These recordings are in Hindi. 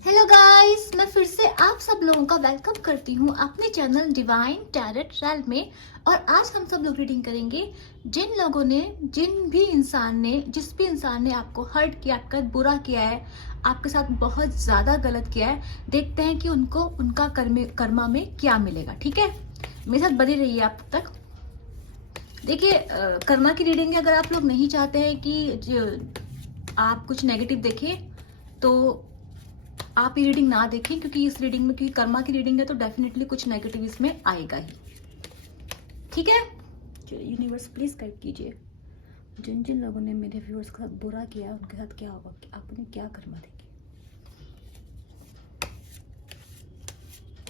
हेलो गाइस, मैं फिर से आप सब लोगों का वेलकम करती हूँ अपने चैनल डिवाइन टैरेट रेल में। और आज हम सब लोग रीडिंग करेंगे जिन लोगों ने, जिस भी इंसान ने आपको हर्ट किया, आपका बुरा किया है, आपके साथ बहुत ज्यादा गलत किया है। देखते हैं कि उनको उनका कर्मा में क्या मिलेगा। ठीक है, मेरे साथ बनी रहिए आप तक। देखिए, कर्मा की रीडिंग है। अगर आप लोग नहीं चाहते हैं कि आप कुछ नेगेटिव देखें तो आप ये रीडिंग ना देखें, क्योंकि इस रीडिंग में, क्योंकि कर्मा की रीडिंग है तो डेफिनेटली कुछ नेगेटिव इसमें आएगा ही। ठीक है, यूनिवर्स प्लीज गाइड कीजिए जिन जिन लोगों ने मेरे व्यूअर्स के साथ बुरा किया उनके साथ क्या होगा, कि आप उन्हें क्या कर्मा देंगे।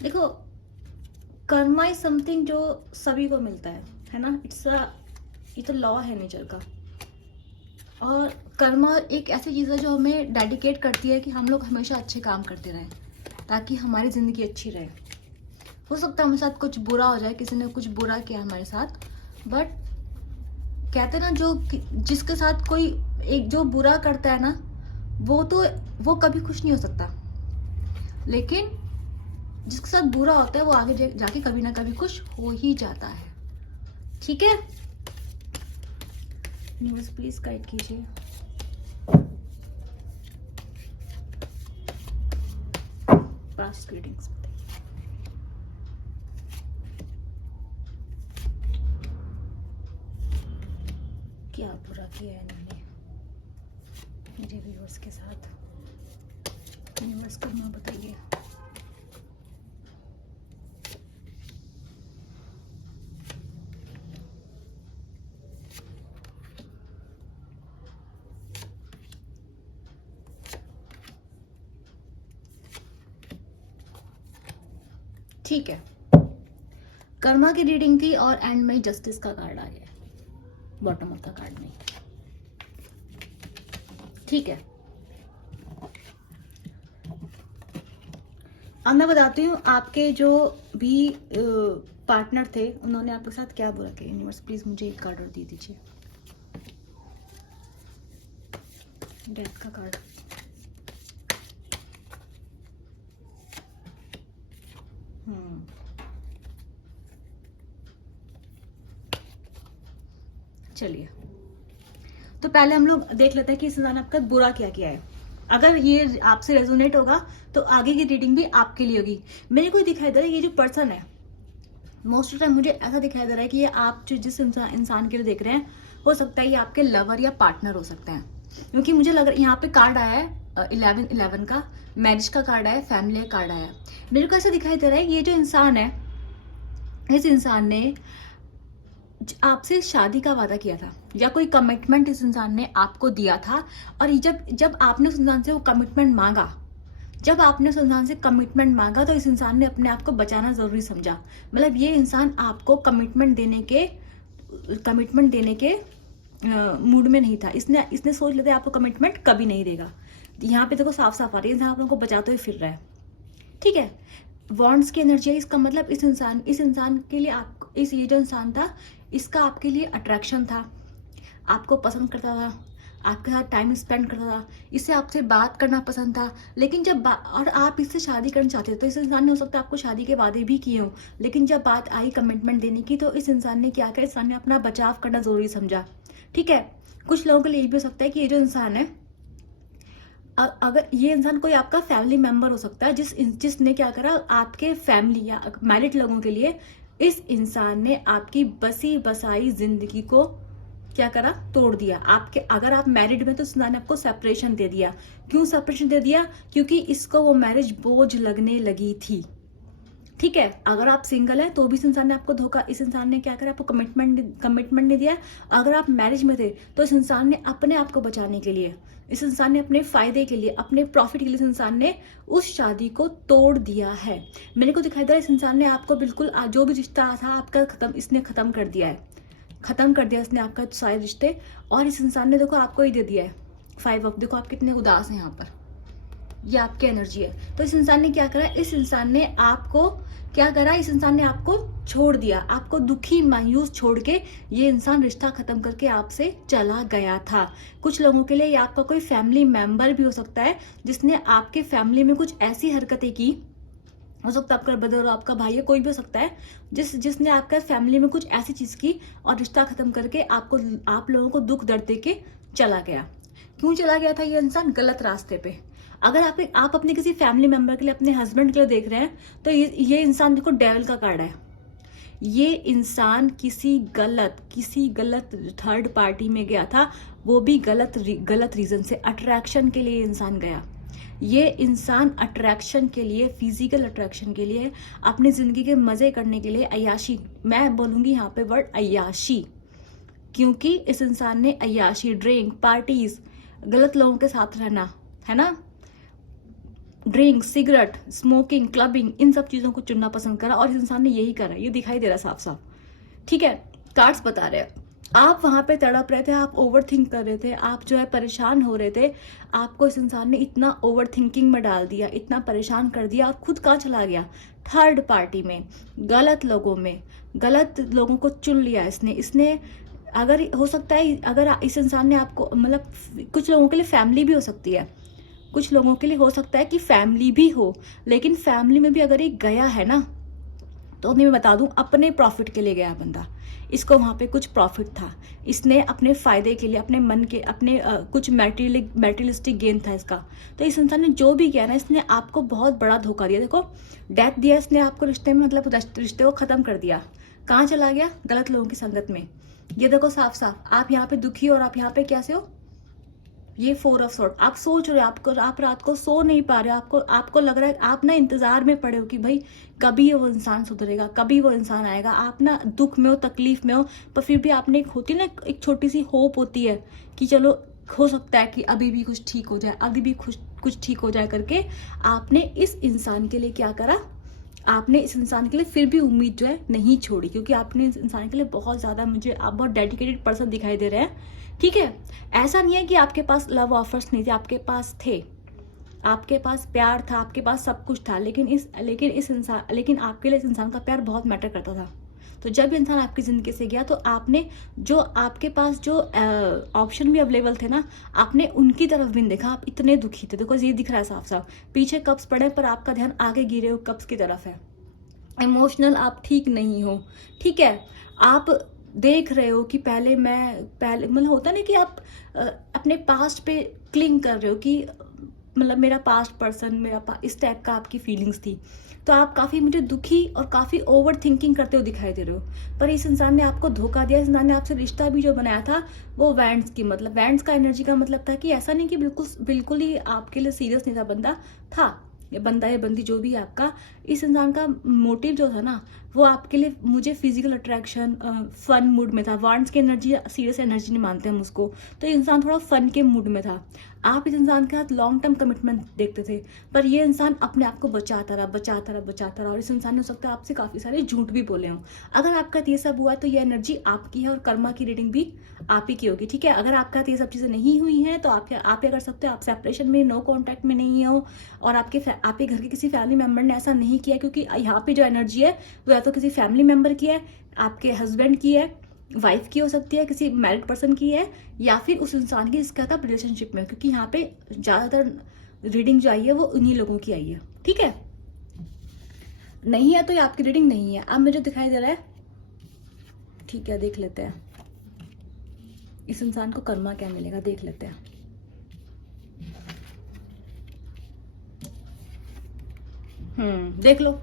देखो, कर्मा इज समथिंग जो सभी को मिलता है ना। ये तो लॉ है नेचर का। और कर्मा एक ऐसी चीज़ है जो हमें डेडिकेट करती है कि हम लोग हमेशा अच्छे काम करते रहें ताकि हमारी ज़िंदगी अच्छी रहे। हो सकता है हमारे साथ कुछ बुरा हो जाए, किसी ने कुछ बुरा किया हमारे साथ, बट कहते हैं ना, जिसके साथ कोई एक जो बुरा करता है ना, वो कभी खुश नहीं हो सकता। लेकिन जिसके साथ बुरा होता है वो आगे जाके कभी ना कभी खुश हो ही जाता है। ठीक है, न्यूज़ प्लीज गाइड कीजिए। पास्ट रीडिंग्स क्या बुरा किया है इन्होंने मेरे व्यूअर्स के साथ। यूनिवर्स कर्मा बताइए। ठीक है, कर्मा की रीडिंग थी और एंड में जस्टिस का कार्ड आ गया, बॉटम ऑफ द कार्ड में। ठीक है, अब मैं बताती हूँ आपके जो भी पार्टनर थे उन्होंने आपके साथ क्या बुरा किया। यूनिवर्स प्लीज मुझे एक कार्ड और दे दीजिए। डेथ का कार्ड। चलिए, तो पहले हम लोग देख लेते हैं कि इस इंसान ने आपका बुरा क्या किया है। अगर ये आपसे रेजोनेट होगा तो आगे की रीडिंग भी आपके लिए होगी। मेरे को दिखाई दे रहा है ये जो पर्सन है, मोस्ट ऑफ टाइम मुझे ऐसा दिखाई दे रहा है कि ये आप जो जिस इंसान के लिए देख रहे हैं, हो सकता है ये आपके लवर या पार्टनर हो सकते हैं। क्योंकि मुझे लग रहा है यहाँ पे कार्ड आया है 11 का, मैरिज का कार्ड आया है, फैमिली का कार्ड आया है। मेरे को ऐसा दिखाई दे रहा है ये जो इंसान है, इस इंसान ने आपसे शादी का वादा किया था या कोई कमिटमेंट इस इंसान ने आपको दिया था। और जब आपने उस इंसान से वो कमिटमेंट मांगा, जब आपने उस इंसान से कमिटमेंट मांगा तो इस इंसान ने अपने आप को बचाना जरूरी समझा। मतलब ये इंसान आपको कमिटमेंट देने के मूड में नहीं था। इसने सोच लिया था आपको कमिटमेंट कभी नहीं देगा। यहाँ पे देखो साफ साफ आ रही है, इंसान आप लोगों को बचाते हुए फिर रहा है। ठीक है, वॉन्ड्स की एनर्जी है। इसका मतलब इस इंसान के लिए ये जो इंसान था, इसका आपके लिए अट्रैक्शन था, आपको पसंद करता था, आपके साथ टाइम स्पेंड करता था, इससे आपसे बात करना पसंद था। लेकिन और आप इससे शादी करना चाहते थे, तो इस इंसान ने हो सकता है आपको शादी के वादे भी किए हों, लेकिन जब बात आई कमिटमेंट देने की तो इस इंसान ने क्या किया, इस इंसान ने अपना बचाव करना जरूरी समझा। ठीक है, कुछ लोगों के लिए भी हो सकता है कि ये जो इंसान है, अगर ये इंसान कोई आपका फैमिली मेंबर हो सकता है, जिसने क्या करा, आपके फैमिली या मैरिड लोगों के लिए इस इंसान ने आपकी बसी बसाई जिंदगी को क्या करा, तोड़ दिया। अगर आप मैरिड में तो इस इंसान ने आपको सेपरेशन दे दिया। क्यों सेपरेशन दे दिया? क्योंकि इसको वो मैरिज बोझ लगने लगी थी। ठीक है, अगर आप सिंगल है तो भी इस इंसान ने आपको धोखा, इस इंसान ने क्या करा, आपको कमिटमेंट नहीं दिया। अगर आप मैरिज में थे तो इस इंसान ने अपने आप को बचाने के लिए, इस इंसान ने अपने फायदे के लिए, अपने प्रॉफिट के लिए, इस इंसान ने उस शादी को तोड़ दिया है। मेरे को दिखाई दे रहा है इस इंसान ने आपको बिल्कुल, जो भी रिश्ता था आपका इसने खत्म कर दिया है। खत्म कर दिया इसने आपका सारे रिश्ते। और इस इंसान ने देखो आपको ही दे दिया है 5 ऑफ। देखो आप कितने उदास हैं यहाँ पर, ये आपकी एनर्जी है। तो इस इंसान ने क्या करा, इस इंसान ने आपको क्या करा, इस इंसान ने आपको छोड़ दिया, आपको दुखी मायूस छोड़ के ये इंसान रिश्ता खत्म करके आपसे चला गया था। कुछ लोगों के लिए ये आपका कोई फैमिली मेंबर भी हो सकता है जिसने आपके फैमिली में कुछ ऐसी हरकतें की, हो सकता है आपका ब्रदर, आपका भाई है, कोई भी हो सकता है, जिसने आपका फैमिली में कुछ ऐसी चीज की और रिश्ता खत्म करके आप लोगों को दुख दर्द दे के चला गया। क्यों चला गया था ये इंसान? गलत रास्ते पे। अगर आप अपने किसी फैमिली मेंबर के लिए, अपने हस्बैंड के लिए देख रहे हैं, तो ये इंसान देखो डेविल का कार्ड है। ये इंसान किसी गलत थर्ड पार्टी में गया था, वो भी गलत रीजन से। अट्रैक्शन के लिए इंसान गया। ये इंसान अट्रैक्शन के लिए, फिजिकल अट्रैक्शन के लिए, अपनी जिंदगी के मजे करने के लिए, अय्याशी, मैं बोलूंगी यहाँ पे वर्ड अय्याशी, क्योंकि इस इंसान ने अय्याशी, ड्रिंक, पार्टीज, गलत लोगों के साथ रहना, है ना, ड्रिंक, सिगरेट, स्मोकिंग, क्लबिंग, इन सब चीजों को चुनना पसंद करा और इस इंसान ने यही करा। ये दिखाई दे रहा साफ साफ, ठीक है। कार्ड्स बता रहे हैं आप वहां पे तड़प रहे थे, आप ओवर थिंक कर रहे थे, आप जो है परेशान हो रहे थे, आपको इस इंसान ने इतना ओवर थिंकिंग में डाल दिया, इतना परेशान कर दिया, और खुद कहाँ चला गया? थर्ड पार्टी में, गलत लोगों में, गलत लोगों को चुन लिया इसने। अगर हो सकता है, अगर इस इंसान ने आपको, मतलब कुछ लोगों के लिए फैमिली भी हो सकती है, कुछ लोगों के लिए हो सकता है कि फैमिली भी हो, लेकिन फैमिली में भी अगर ये गया है ना, तो मैं बता दूं, अपने प्रॉफिट के लिए गया बंदा। इसको वहां पे कुछ प्रॉफिट था, इसने अपने फायदे के लिए, अपने मन के, अपने कुछ मैटेरियलिस्टिक गेन था इसका। तो इस इंसान ने जो भी किया ना, इसने आपको बहुत बड़ा धोखा दिया। देखो, डेथ दिया इसने आपको रिश्ते में, मतलब रिश्ते को खत्म कर दिया। कहाँ चला गया? गलत लोगों की संगत में। ये देखो साफ साफ, आप यहाँ पे दुखी हो और आप यहाँ पे कैसे हो? ये 4 ऑफ सॉर्ड। आप सोच रहे हो, आप रात को सो नहीं पा रहे हो, आपको लग रहा है, आप ना इंतजार में पड़े हो कि भाई कभी वो इंसान सुधरेगा, कभी वो इंसान आएगा। आप ना दुख में हो, तकलीफ में हो, पर फिर भी आपने, एक होती ना, एक छोटी सी होप होती है कि चलो हो सकता है कि अभी भी कुछ ठीक हो जाए, अभी भी कुछ ठीक हो जाए करके आपने इस इंसान के लिए क्या करा? आपने इस इंसान के लिए फिर भी उम्मीद जो है नहीं छोड़ी, क्योंकि आपने इस इंसान के लिए बहुत ज्यादा, मुझे आप बहुत डेडिकेटेड पर्सन दिखाई दे रहे हैं, ठीक है। ऐसा नहीं है कि आपके पास लव ऑफर्स नहीं थे, आपके पास थे, आपके पास प्यार था, आपके पास सब कुछ था, लेकिन आपके लिए इस इंसान का प्यार बहुत मैटर करता था। तो जब इंसान आपकी जिंदगी से गया, तो आपने जो आपके पास जो ऑप्शन भी अवेलेबल थे ना, आपने उनकी तरफ भी नहीं देखा। आप इतने दुखी थे, देखो ये दिख रहा है साफ साफ, पीछे कप्स पड़े पर आपका ध्यान आगे गिरे हुए कप्स की तरफ है। इमोशनल आप ठीक नहीं हो, ठीक है। आप देख रहे हो कि पहले मतलब होता नहीं कि आप अपने पास्ट पे क्लिंग कर रहे हो कि मतलब मेरा पास्ट पर्सन, इस टाइप का आपकी फीलिंग्स थी। तो आप काफी मुझे दुखी और काफी ओवर थिंकिंग करते हुए दिखाई दे रहे हो, पर इस इंसान ने आपको धोखा दिया। इस इंसान ने आपसे रिश्ता भी जो बनाया था वो वैंड्स की, मतलब वैंड्स का एनर्जी का मतलब था कि ऐसा नहीं कि बिल्कुल ही आपके लिए सीरियस नहीं था, बंदा था, ये बंदा है, बंदी जो भी है आपका, इस इंसान का मोटिव जो था ना, वो आपके लिए, मुझे फिजिकल अट्रैक्शन, फन मूड में था। वांड्स की एनर्जी सीरियस एनर्जी नहीं मानते हम उसको, तो इंसान थोड़ा फन के मूड में था। आप इस इंसान के साथ लॉन्ग टर्म कमिटमेंट देखते थे, पर ये इंसान अपने आप को बचाता रहा, और इस इंसान ने हो सकता है आपसे काफी सारे झूठ भी बोले हों। अगर आपका ये सब हुआ है, तो ये एनर्जी आपकी है, और कर्मा की रीडिंग भी आप ही की होगी, ठीक है। अगर आपका ये सब चीजें नहीं हुई हैं, तो आप क्या कर सकते हो? आप सेपरेशन में, नो कॉन्टैक्ट में नहीं हो, और आपके घर के किसी फैमिली मेंबर ने ऐसा नहीं किया, क्योंकि यहाँ पे जो एनर्जी है वो या तो किसी फैमिली मेंबर की है, आपके हस्बैंड की है, वाइफ की हो सकती है, किसी मैरिड पर्सन की है, या फिर उस इंसान की जिसका आप रिलेशनशिप में, क्योंकि यहाँ पे ज्यादातर रीडिंग जो आई है वो उन्हीं लोगों की आई है, ठीक है। नहीं है तो ये आपकी रीडिंग नहीं है। अब मुझे दिखाई दे रहा है, ठीक है, देख लेते हैं इस इंसान को कर्मा क्या मिलेगा, देख लेते हैं। देख लो,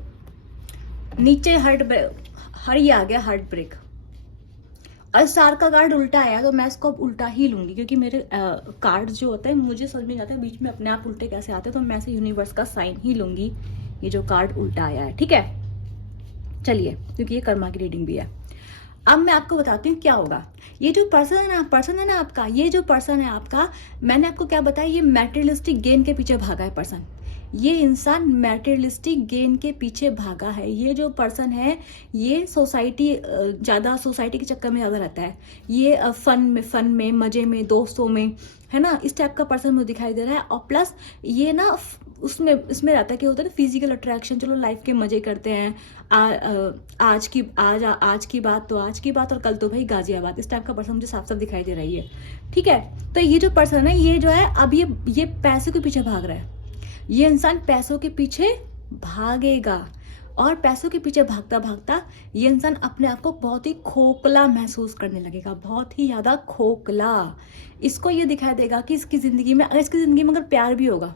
नीचे हरी आ गया, हार्ट ब्रेक, और स्टार का कार्ड उल्टा आया, तो मैं इसको अब उल्टा ही लूंगी, क्योंकि मेरे कार्ड जो होते हैं मुझे समझ में जाता है बीच में अपने आप उल्टे कैसे आते हैं, तो मैं से यूनिवर्स का साइन ही लूंगी, ये जो कार्ड उल्टा आया है, ठीक है। चलिए, क्योंकि ये कर्मा की रीडिंग भी है। अब मैं आपको बताती हूँ क्या होगा। ये जो पर्सन है ना आपका, ये जो पर्सन है आपका, मैंने आपको क्या बताया, ये मैटेरियलिस्टिक गेन के पीछे भागा है पर्सन। ये इंसान मैटेरियलिस्टिक गेन के पीछे भागा है। ये जो पर्सन है, ये ज्यादा सोसाइटी के चक्कर में ज्यादा रहता है। ये फन में, मजे में, दोस्तों में, है ना, इस टाइप का पर्सन मुझे दिखाई दे रहा है। और प्लस ये ना उसमें इसमें रहता है कि होता है ना फिजिकल अट्रैक्शन, चलो लाइफ के मजे करते हैं, आज की बात तो आज की बात, और कल तो भाई गाजियाबाद। इस टाइप का पर्सन मुझे साफ साफ दिखाई दे रही है। ठीक है, तो ये जो पर्सन है, ये जो है अब ये पैसे के पीछे भाग रहा है। ये इंसान पैसों के पीछे भागेगा, और पैसों के पीछे भागता भागता ये इंसान अपने आप को बहुत ही खोखला महसूस करने लगेगा, बहुत ही ज्यादा खोखला। इसको ये दिखाई देगा कि इसकी जिंदगी में अगर प्यार भी होगा,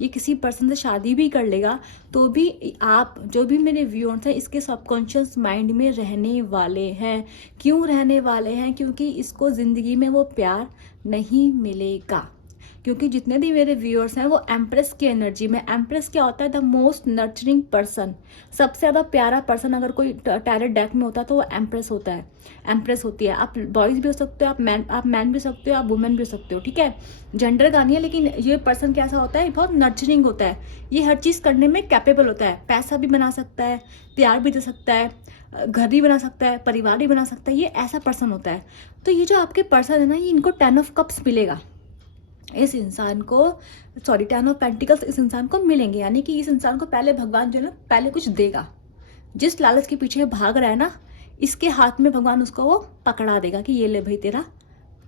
ये किसी पर्सन से शादी भी कर लेगा, तो भी आप जो भी मेरे व्यूअर्स हैं, इसके सबकॉन्शियस माइंड में रहने वाले हैं। क्यों रहने वाले हैं? क्योंकि इसको जिंदगी में वो प्यार नहीं मिलेगा। क्योंकि जितने भी मेरे व्यूअर्स हैं वो एम्प्रेस की एनर्जी में, एम्प्रेस क्या होता है? द मोस्ट नर्चरिंग पर्सन, सबसे ज़्यादा प्यारा पर्सन अगर कोई टैरोट डेक में होता है तो वो एम्प्रेस होता है, एम्प्रेस होती है। आप बॉयज़ भी हो सकते हो, आप मैन भी हो सकते हो, आप वुमेन भी हो सकते हो। ठीक है, जेंडर का नहीं है, लेकिन ये पर्सन कैसा होता है? बहुत नर्चरिंग होता है, ये हर चीज़ करने में कैपेबल होता है। पैसा भी बना सकता है, प्यार भी दे सकता है, घर भी बना सकता है, परिवार भी बना सकता है, ये ऐसा पर्सन होता है। तो ये जो आपके पर्सन है ना, ये इनको 10 ऑफ कप्स मिलेगा इस इंसान को, सॉरी 10 ऑफ पेंटिकल्स इस इंसान को मिलेंगे। यानी कि इस इंसान को पहले भगवान जो है ना, पहले कुछ देगा। जिस लालच के पीछे भाग रहा है ना, इसके हाथ में भगवान उसको वो पकड़ा देगा कि ये ले भाई, तेरा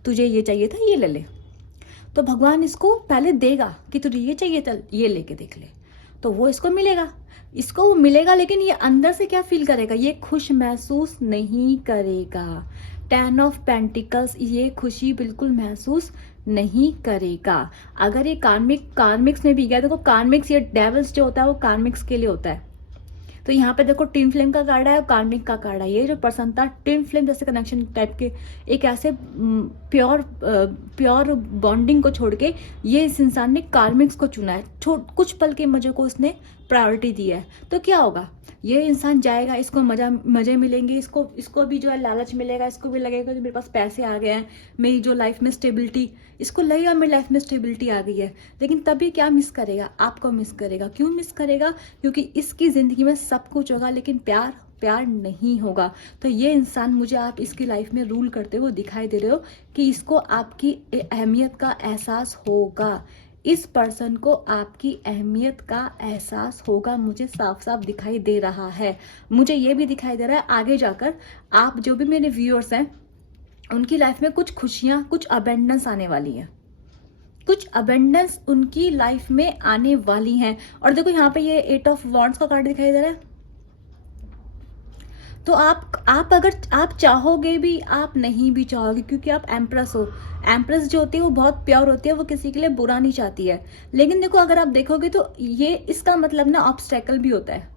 तुझे ये चाहिए था, ये ले ले। तो भगवान इसको पहले देगा कि तुझे ये चाहिए था, ये लेके देख ले। तो वो इसको मिलेगा, इसको वो मिलेगा, लेकिन ये अंदर से क्या फील करेगा? ये खुश महसूस नहीं करेगा। 10 ऑफ पेंटिकल्स ये खुशी बिल्कुल महसूस नहीं करेगा। अगर ये कार्मिक्स में भी गया, देखो कार्मिक्स, ये डेविल्स जो होता है वो कार्मिक्स के लिए होता है। तो यहाँ पे देखो टिन फ्लेम का कार्ड है और कार्मिक का कार्ड है। ये जो पर्सन था, टिन फ्लेम जैसे कनेक्शन टाइप के, एक ऐसे प्योर बॉन्डिंग को छोड़ के ये इस इंसान ने कार्मिक्स को चुना है। कुछ पल के मजे को इसने प्रायोरिटी दी है। तो क्या होगा? ये इंसान जाएगा, इसको मजे मिलेंगे, इसको भी जो है लालच मिलेगा, इसको भी लगेगा कि मेरे पास पैसे आ गए हैं, मेरी जो लाइफ में स्टेबिलिटी, इसको लगेगा मेरी लाइफ में स्टेबिलिटी आ गई है। लेकिन तभी क्या मिस करेगा? आपको मिस करेगा। क्यों मिस करेगा? क्योंकि इसकी जिंदगी में सब कुछ होगा, लेकिन प्यार नहीं होगा। तो ये इंसान, मुझे आप इसकी लाइफ में रूल करते हुए दिखाई दे रहे हो कि इसको आपकी अहमियत का एहसास होगा। इस पर्सन को आपकी अहमियत का एहसास होगा, मुझे साफ साफ दिखाई दे रहा है। मुझे ये भी दिखाई दे रहा है आगे जाकर आप जो भी मेरे व्यूअर्स हैं, उनकी लाइफ में कुछ खुशियां, कुछ अबेंडेंस आने वाली है, कुछ अबेंडेंस उनकी लाइफ में आने वाली हैं। और देखो यहाँ पे ये 8 ऑफ वॉन्ड्स का कार्ड दिखाई दे रहा है। तो आप अगर आप चाहोगे भी, आप नहीं भी चाहोगे, क्योंकि आप एम्प्रेस हो। एम्प्रेस जो होती है वो बहुत प्योर होती है, वो किसी के लिए बुरा नहीं चाहती है। लेकिन देखो अगर आप देखोगे तो ये इसका मतलब ना ऑब्स्टेकल भी होता है।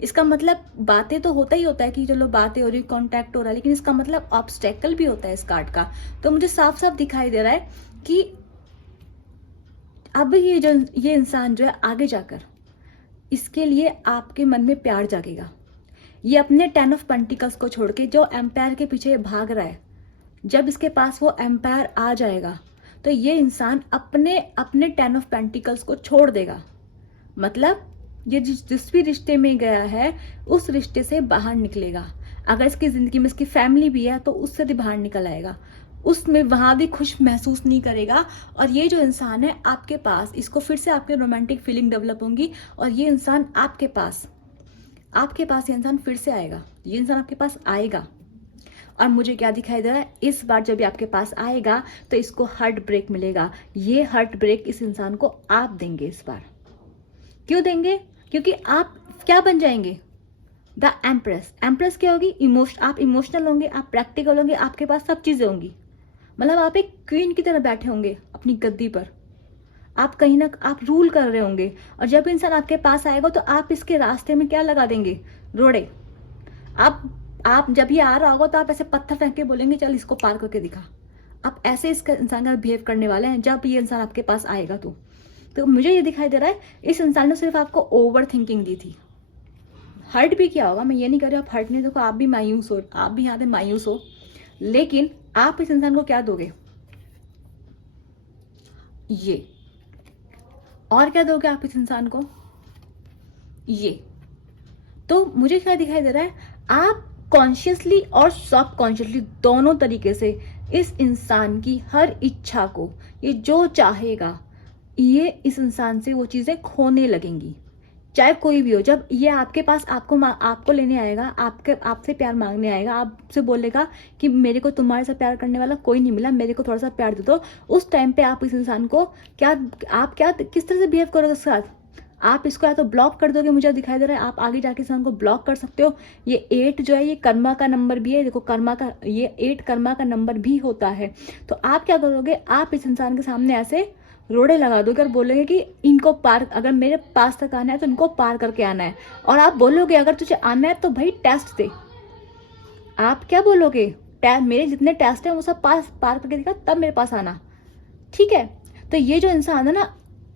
इसका मतलब बातें तो होता ही होता है कि चलो बातें हो रही, कांटेक्ट हो रहा है, लेकिन इसका मतलब ऑब्स्टेकल भी होता है इस कार्ड का। तो मुझे साफ साफ दिखाई दे रहा है कि अब ये इंसान जो है आगे जाकर इसके लिए आपके मन में प्यार जागेगा। ये अपने 10 ऑफ पेंटिकल्स को छोड़ के जो एम्पायर के पीछे भाग रहा है, जब इसके पास वो एम्पायर आ जाएगा तो ये इंसान अपने 10 ऑफ पेंटिकल्स को छोड़ देगा। मतलब ये जिस भी रिश्ते में गया है उस रिश्ते से बाहर निकलेगा। अगर इसकी जिंदगी में इसकी फैमिली भी है तो उससे भी बाहर निकल आएगा, उसमें वहां भी खुश महसूस नहीं करेगा। और ये जो इंसान है आपके पास, इसको फिर से आपके रोमांटिक फीलिंग डेवलप होंगी, और ये इंसान आपके पास ये इंसान फिर से आएगा। ये इंसान आपके पास आएगा, और मुझे क्या दिखाई दे रहा है? इस बार जब ये आपके पास आएगा तो इसको हार्ट ब्रेक मिलेगा। ये हार्ट ब्रेक इस इंसान को आप देंगे इस बार। क्यों देंगे? क्योंकि आप क्या बन जाएंगे? The empress. एम्प्रेस क्या होगी? आप इमोशनल होंगे, आप प्रैक्टिकल होंगे, आपके पास सब चीजें होंगी। मतलब आप एक क्वीन की तरह बैठे होंगे अपनी गद्दी पर, आप कहीं ना आप रूल कर रहे होंगे। और जब इंसान आपके पास आएगा तो आप इसके रास्ते में क्या लगा देंगे? रोड़े। आप जब ये आ रहा होगा तो आप ऐसे पत्थर फेंक के बोलेंगे चल इसको पार करके दिखा। आप ऐसे इसका इंसान का बिहेव करने वाले हैं जब ये इंसान आपके पास आएगा। तो मुझे ये दिखाई दे रहा है इस इंसान ने सिर्फ आपको ओवर थिंकिंग दी थी। हर्ट भी किया होगा, मैं ये नहीं कर रही आप हर्ट नहीं, देखो आप भी मायूस हो, आप भी यहाँ पे मायूस हो, लेकिन आप इस इंसान को क्या दोगे? ये। और क्या दोगे आप इस इंसान को? ये। तो मुझे क्या दिखाई दे रहा है? आप कॉन्शियसली और सब कॉन्शियसली दोनों तरीके से इस इंसान की हर इच्छा को, ये जो चाहेगा, ये इस इंसान से वो चीज़ें खोने लगेंगी, चाहे कोई भी हो। जब ये आपके पास आपको लेने आएगा, आपसे प्यार मांगने आएगा, आपसे बोलेगा कि मेरे को तुम्हारे साथ प्यार करने वाला कोई नहीं मिला, मेरे को थोड़ा सा प्यार दे दो, उस टाइम पे आप इस इंसान को किस तरह से बिहेव करोगे उसके साथ? आप इसको या तो ब्लॉक कर दोगे, मुझे दिखाई दे रहा है आप आगे जाके इंसान को ब्लॉक कर सकते हो। ये 8 जो है ये कर्मा का नंबर भी है, देखो ये 8 कर्मा का नंबर भी होता है। तो आप क्या करोगे, आप इस इंसान के सामने ऐसे रोड़े लगा दोगे और बोलोगे कि इनको पार, अगर मेरे पास तक आना है तो इनको पार करके आना है। और आप बोलोगे अगर तुझे आना है तो भाई टेस्ट दे। आप क्या बोलोगे, मेरे जितने टेस्ट हैं वो सब पार करके दिखा तब मेरे पास आना, ठीक है। तो ये जो इंसान है ना,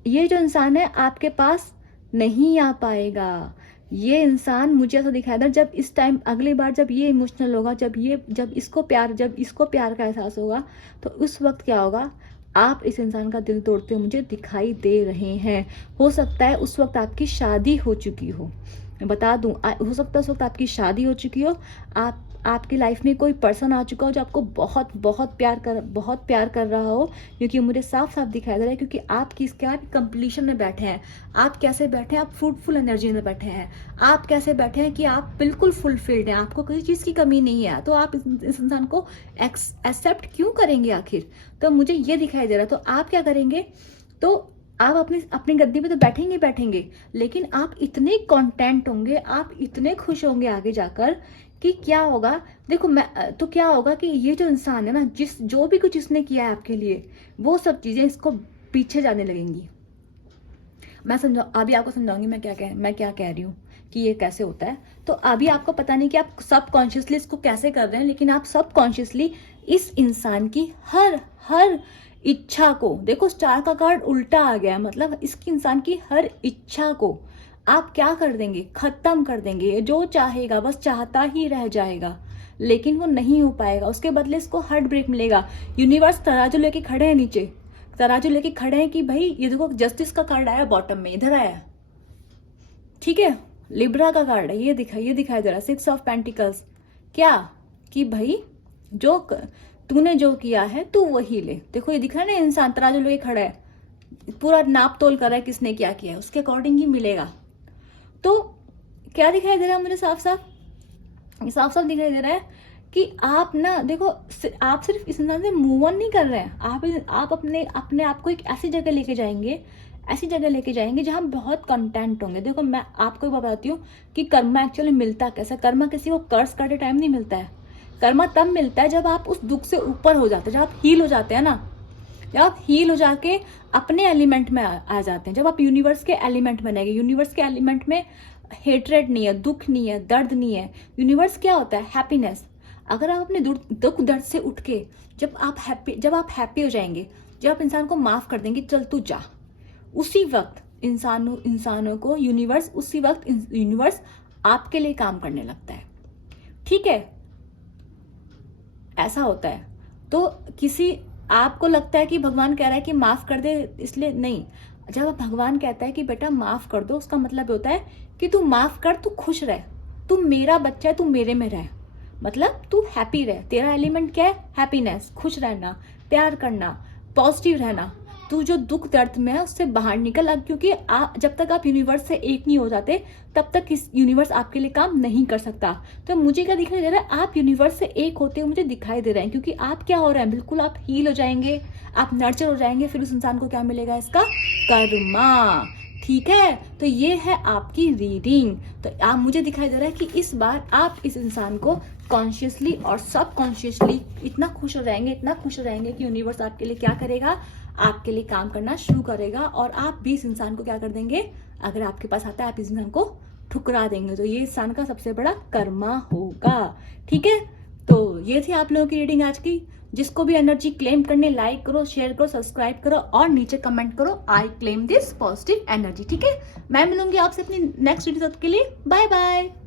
ये जो इंसान है आपके पास नहीं आ पाएगा। ये इंसान मुझे ऐसा दिखाई दे, जब इस टाइम अगली बार जब ये इमोशनल होगा, जब इसको प्यार का एहसास होगा, तो उस वक्त क्या होगा, आप इस इंसान का दिल तोड़ते हुए मुझे दिखाई दे रहे हैं। हो सकता है उस वक्त आपकी शादी हो चुकी हो, मैं बता दूं, हो सकता है उस वक्त आपकी शादी हो चुकी हो, आपकी लाइफ में कोई पर्सन आ चुका हो जो आपको बहुत प्यार कर रहा हो, क्योंकि मुझे साफ साफ दिखाई दे रहा है। क्योंकि आप किसके आप कंप्लीशन में बैठे हैं, आप कैसे बैठे हैं, आप फ्रूटफुल एनर्जी में बैठे हैं, आप कैसे बैठे हैं कि आप बिल्कुल फुलफिल्ड हैं, आपको किसी चीज़ की कमी नहीं है। तो आप इस इंसान को एक्सेप्ट क्यों करेंगे आखिर? तो मुझे ये दिखाई दे रहा है। तो आप क्या करेंगे, तो आप अपनी गद्दी पे तो बैठेंगे, लेकिन आप इतने कंटेंट होंगे, आप इतने खुश होंगे आगे जाकर कि क्या होगा, देखो तो क्या होगा कि ये जो इंसान है ना, जो भी कुछ इसने किया है आपके लिए, वो सब चीजें इसको पीछे जाने लगेंगी। मैं अभी आपको समझाऊंगी मैं क्या कह रही हूँ कि ये कैसे होता है। तो अभी आपको पता नहीं कि आप सबकॉन्शियसली इसको कैसे कर रहे हैं, लेकिन आप सबकॉन्शियसली इस इंसान की हर इच्छा को, देखो स्टार का कार्ड उल्टा आ गया, मतलब इसकी इंसान की हर इच्छा को आप क्या कर देंगे, खत्म कर देंगे। जो चाहेगा बस चाहता ही रह जाएगा, लेकिन वो नहीं हो पाएगा। उसके बदले इसको हार्ट ब्रेक मिलेगा। यूनिवर्स तराजू लेके खड़े हैं, नीचे तराजू लेके खड़े हैं कि भाई ये देखो जस्टिस का कार्ड आया बॉटम में, इधर आया, ठीक है, लिब्रा का कार्ड है, ये दिखाई दे रहा है 6 ऑफ पेंटिकल्स, क्या कि भाई जो तूने जो किया है तू वही ले। देखो ये दिख रहा है ना, इंसान तराजू लेके खड़ा है, पूरा नाप तोल कर रहा है किसने क्या किया है, उसके अकॉर्डिंग ही मिलेगा। तो क्या दिखाई दे रहा है मुझे, साफ साफ दिखाई दे रहा है कि आप ना, देखो आप सिर्फ इस इंसान से मूव ऑन नहीं कर रहे हैं, आप अपने आप को एक ऐसी जगह लेके जाएंगे जहां बहुत कंटेंट होंगे। देखो मैं आपको बताती हूँ कि कर्मा एक्चुअली मिलता कैसा। कर्मा किसी को कर्ज करते टाइम नहीं मिलता है, कर्मा तब मिलता है जब आप उस दुख से ऊपर हो जाते हैं, जब आप हील हो जाते हैं ना, जब आप हील हो जाके अपने एलिमेंट में आ जाते हैं, जब आप यूनिवर्स के एलिमेंट में रहेंगे। यूनिवर्स के एलिमेंट में हेट्रेड नहीं है, दुख नहीं है, दर्द नहीं है। यूनिवर्स क्या होता है, हैप्पीनेस। अगर आप अपने दुख दर्द से उठ के जब आप हैप्पी हो जाएंगे, जब आप इंसान को माफ कर देंगे, चल तू जा, उसी वक्त इंसानों को यूनिवर्स आपके लिए काम करने लगता है, ठीक है, ऐसा होता है। तो आपको लगता है कि भगवान कह रहा है कि माफ कर दे, इसलिए नहीं। जब भगवान कहता है कि बेटा माफ कर दो, उसका मतलब होता है कि तू माफ कर, तू खुश रह, तू मेरा बच्चा है, तू मेरे में रह, मतलब तू हैप्पी रह। तेरा एलिमेंट क्या है, हैप्पीनेस, खुश रहना, प्यार करना, पॉजिटिव रहना। तू जो दुख दर्द में है उससे बाहर निकल। अब क्योंकि जब तक आप यूनिवर्स से एक नहीं हो जाते तब तक इस यूनिवर्स आपके लिए काम नहीं कर सकता। तो मुझे क्या दिखाई दे रहा है, आप यूनिवर्स से एक होते हुए मुझे दिखाई दे रहे हैं, क्योंकि आप क्या हो रहे हैं, बिल्कुल आप हील हो जाएंगे, आप नर्चर हो जाएंगे। फिर उस इंसान को क्या मिलेगा, इसका कर्मा, ठीक है। तो ये है आपकी रीडिंग। तो आप मुझे दिखाई दे रहा है कि इस बार आप इस इंसान को कॉन्शियसली और सबकॉन्शियसली इतना खुश हो जाएंगे कि यूनिवर्स आपके लिए क्या करेगा, आपके लिए काम करना शुरू करेगा। और आप भी इस इंसान को क्या कर देंगे, अगर आपके पास आता है आप इस इंसान को ठुकरा देंगे। तो ये इंसान का सबसे बड़ा कर्मा होगा, ठीक है। तो ये थी आप लोगों की रीडिंग आज की। जिसको भी एनर्जी क्लेम करने, लाइक करो, शेयर करो, सब्सक्राइब करो और नीचे कमेंट करो, I claim this positive energy, ठीक है। मैं मिलूंगी आपसे अपनी नेक्स्ट वीडियो के लिए। Bye bye.